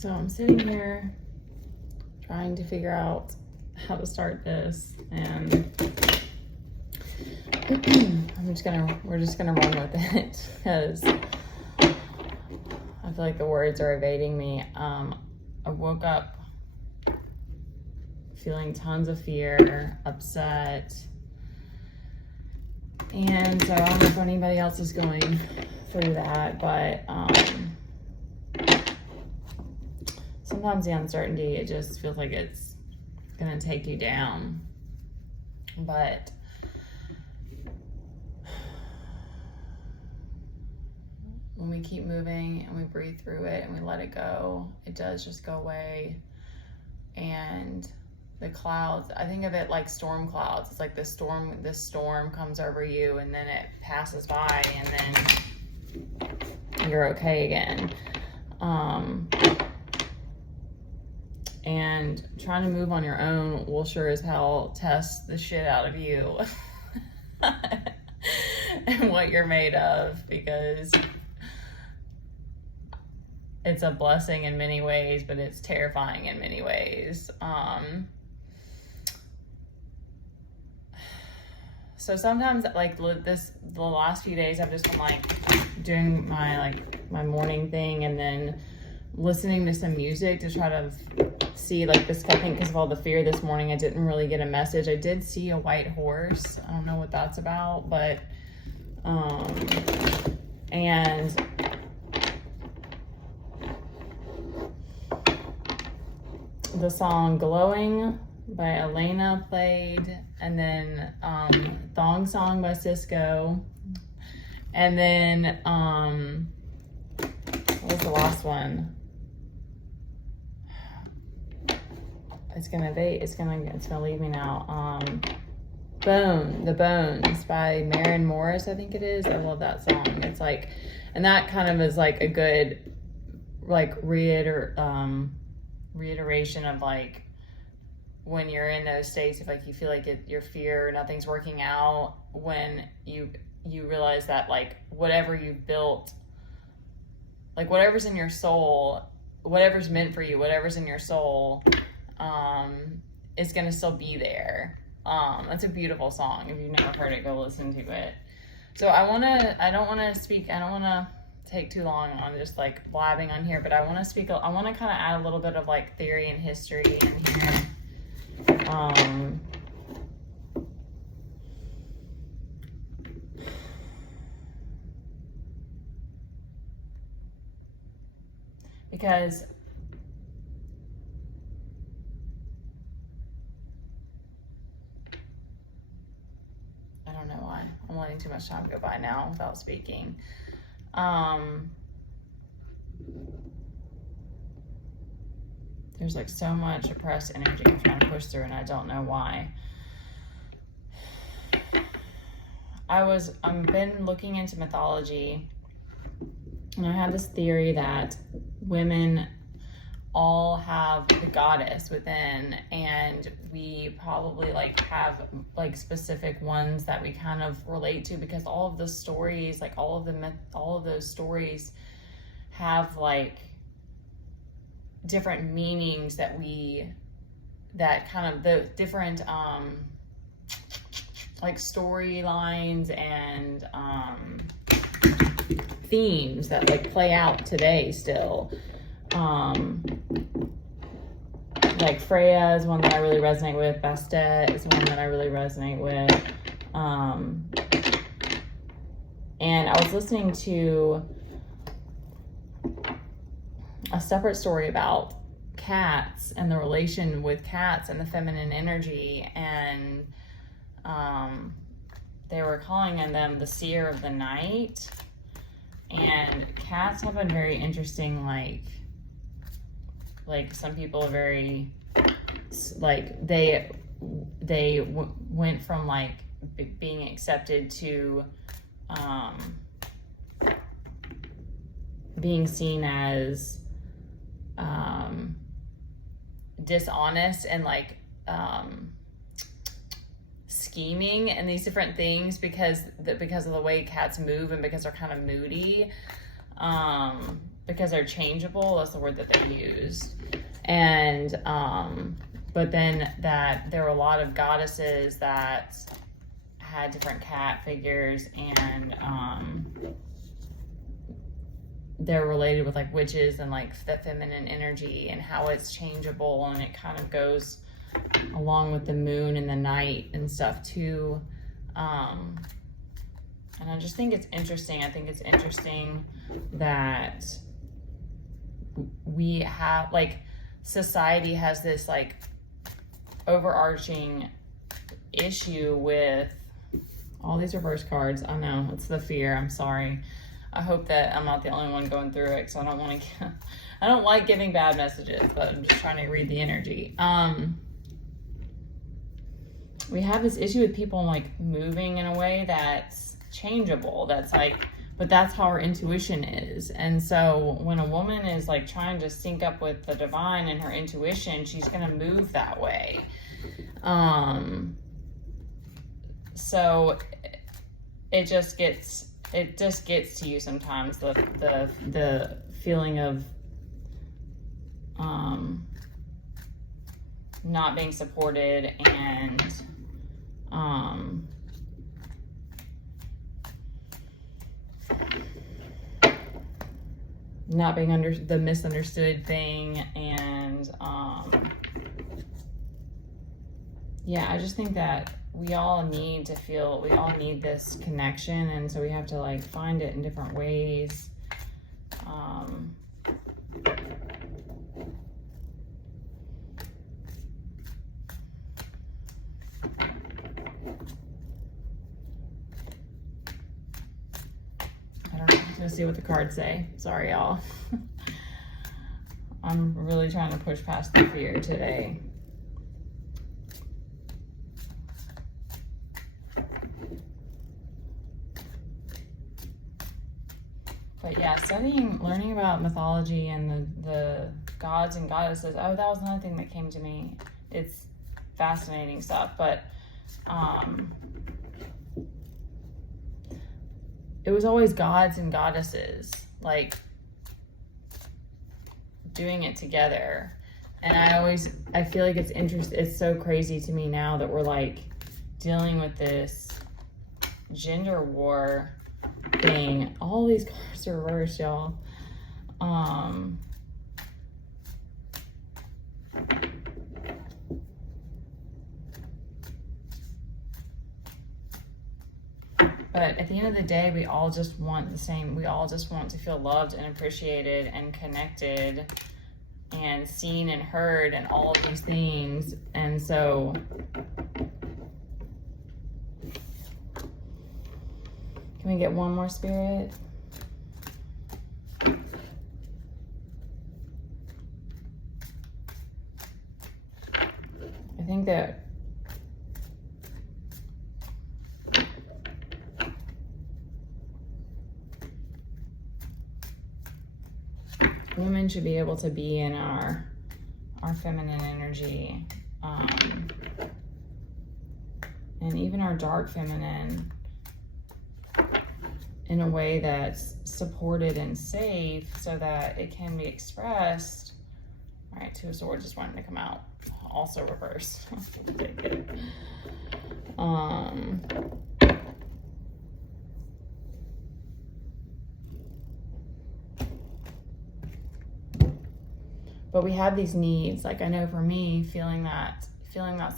So I'm sitting here trying to figure out how to start this, and we're just gonna run with it because I feel like the words are evading me. I woke up feeling tons of fear, upset, and so I don't know if anybody else is going through that, but sometimes the uncertainty, it just feels like it's gonna take you down. But when we keep moving and we breathe through it and we let it go, it does just go away. And the clouds, I think of it like storm clouds. It's like this storm comes over you and then it passes by and then you're okay again. And trying to move on your own will sure as hell test the shit out of you and what you're made of, because it's a blessing in many ways, but it's terrifying in many ways. So sometimes, like the last few days, I've just been like doing my morning thing and then listening to some music to try to see, like, this, I think because of all the fear this morning, I didn't really get a message. I did see a white horse. I don't know what that's about, but and the song Glowing by Elena played, and then Thong Song by Cisco, and then what was the last one? It's gonna leave me now. The Bones by Maren Morris, I think it is. I love that song. It's like, and that kind of is like a good, like, reiteration of, like, when you're in those states of, like, you feel like your fear, nothing's working out, when you realize that, like, whatever you built, like, whatever's in your soul, whatever's meant for you, whatever's in your soul, is gonna still be there. That's a beautiful song. If you've never heard it, go listen to it. So I don't wanna take too long on just, like, blabbing on here, but I want to kind of add a little bit of, like, theory and history in here. Because I don't know why I'm letting too much time go by now without speaking. There's, like, so much oppressed energy I'm trying to push through, and I don't know why. I've been looking into mythology, and I have this theory that women all have the goddess within, and we probably, like, have, like, specific ones that we kind of relate to, because all of the stories, like, all of those stories have, like, different meanings that kind of the different like storylines and themes that, like, play out today still. Like, Freya is one that I really resonate with. Bastet is one that I really resonate with. And I was listening to a separate story about cats and the relation with cats and the feminine energy, and they were calling them the seer of the night. And cats have a very interesting, like some people are very, like, they went from, like, being accepted to being seen as dishonest and, like, scheming and these different things because of the way cats move and because they're kind of moody. because they're changeable. That's the word that they used. And, but then that there were a lot of goddesses that had different cat figures, and they're related with like witches and like the feminine energy and how it's changeable, and it kind of goes along with the moon and the night and stuff too. And I just think it's interesting. I think it's interesting that we have, like, society has this like overarching issue with all these reverse cards. I know, it's the fear. I'm sorry. I hope that I'm not the only one going through it, because I don't want to, I don't like giving bad messages, but I'm just trying to read the energy. We have this issue with people like moving in a way that's changeable. That's like, but that's how our intuition is. And so when a woman is like trying to sync up with the divine and her intuition, she's going to move that way. So it just gets to you sometimes, the feeling of not being supported, and not being the misunderstood thing. And yeah, I just think that we all need this connection, and so we have to like find it in different ways. I don't know. I'm gonna see what the cards say. Sorry, y'all. I'm really trying to push past the fear today. But yeah, learning about mythology and the gods and goddesses. Oh, that was another thing that came to me. It's fascinating stuff, but it was always gods and goddesses, like, doing it together. And I feel like it's so crazy to me now that we're like dealing with this gender war thing. All these cards are reversed, y'all. But at the end of the day, we all just want the same. We all just want to feel loved and appreciated and connected and seen and heard and all of these things. And so can we get one more, Spirit? I think that women should be able to be in our feminine energy, and even our dark feminine, in a way that's supported and safe so that it can be expressed. All right, Two of Swords just wanting to come out, also reversed. Take it. But we have these needs. Like, I know for me, feeling that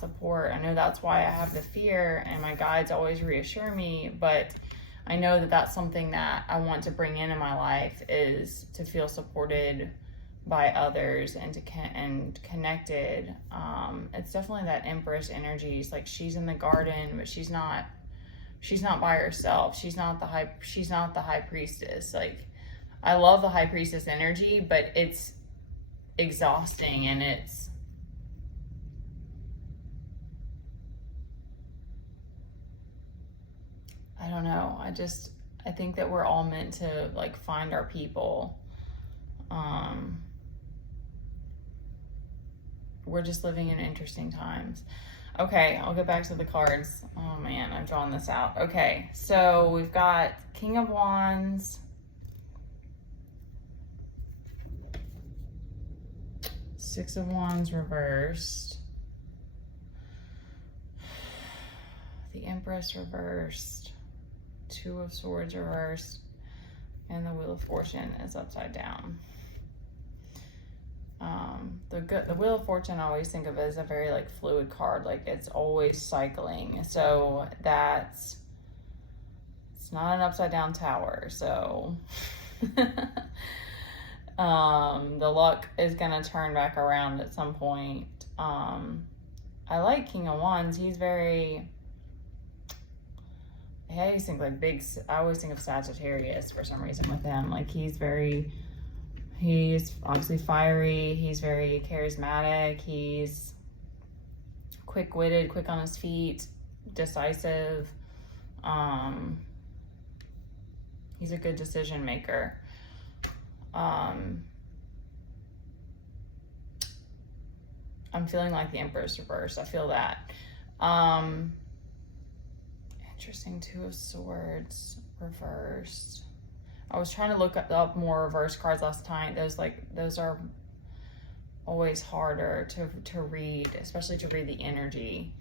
support, I know that's why I have the fear, and my guides always reassure me, but I know that that's something that I want to bring in my life, is to feel supported by others and connected. It's definitely that Empress energy. It's like she's in the garden, but she's not by herself. She's not the high priestess. Like, I love the high priestess energy, but it's exhausting, and it's I don't know. I think that we're all meant to like find our people. We're just living in interesting times. Okay, I'll get back to the cards. Oh man, I've drawn this out. Okay, so we've got King of Wands, Six of Wands reversed. The Empress reversed. Two of Swords reversed. And the Wheel of Fortune is upside down. The Wheel of Fortune I always think of as a very like fluid card, like it's always cycling. So it's not an upside down tower. So the luck is gonna turn back around at some point. I like King of Wands. He's very, I always think like I always think of Sagittarius for some reason with him. Like he's obviously fiery, he's very charismatic, he's quick-witted, quick on his feet, decisive. He's a good decision maker. I'm feeling like the Emperor's reversed. I feel that. Interesting, Two of Swords reversed. I was trying to look up more reverse cards last time. Those are always harder to read, especially to read the energy.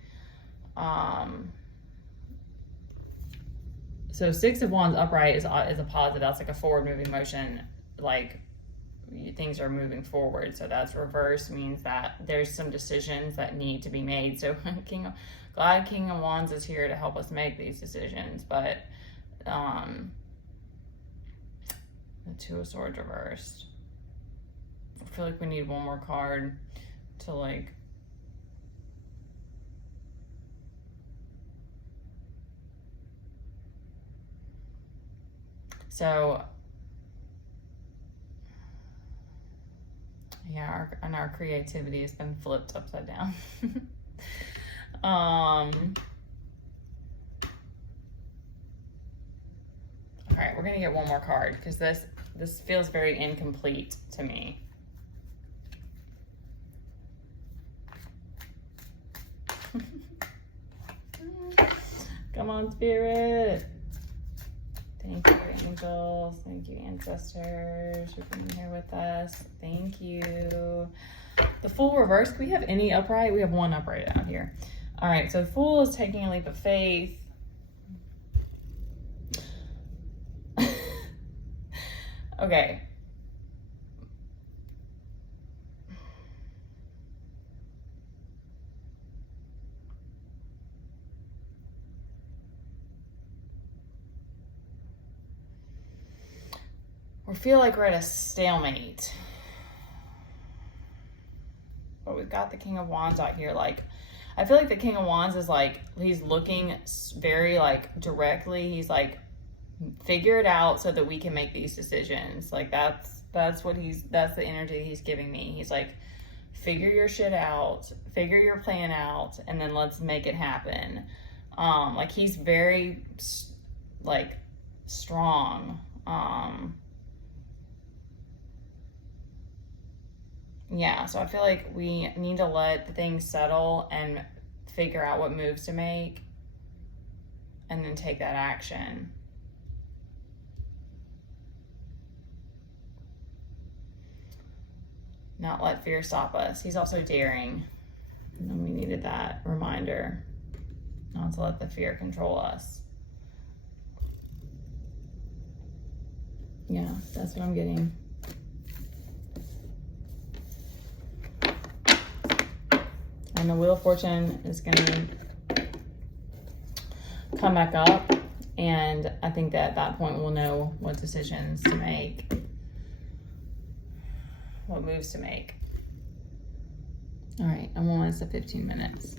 So Six of Wands upright is a positive. That's like a forward moving motion, like things are moving forward. So that's reverse means that there's some decisions that need to be made. So glad King of Wands is here to help us make these decisions. But the Two of Swords reversed. I feel like we need one more card to like so yeah, our creativity has been flipped upside down. All right, we're gonna get one more card because this feels very incomplete to me. Come on, Spirit. Thank you, angels. Thank you, ancestors, for being here with us. Thank you. The Fool reverse. Do we have any upright? We have one upright out here. All right, so the Fool is taking a leap of faith. Okay. We feel like we're at a stalemate. But we've got the King of Wands out here. Like, I feel like the King of Wands is like, he's looking very like directly. He's like, figure it out so that we can make these decisions. Like that's the energy he's giving me. He's like, figure your shit out, figure your plan out, and then let's make it happen. Like he's very like strong. Yeah, so I feel like we need to let things settle and figure out what moves to make and then take that action. Not let fear stop us. He's also daring. And we needed that reminder not to let the fear control us. Yeah, that's what I'm getting. And the Wheel of Fortune is going to come back up. And I think that at that point we'll know what decisions to make. What moves to make. All right, I'm almost at 15 minutes.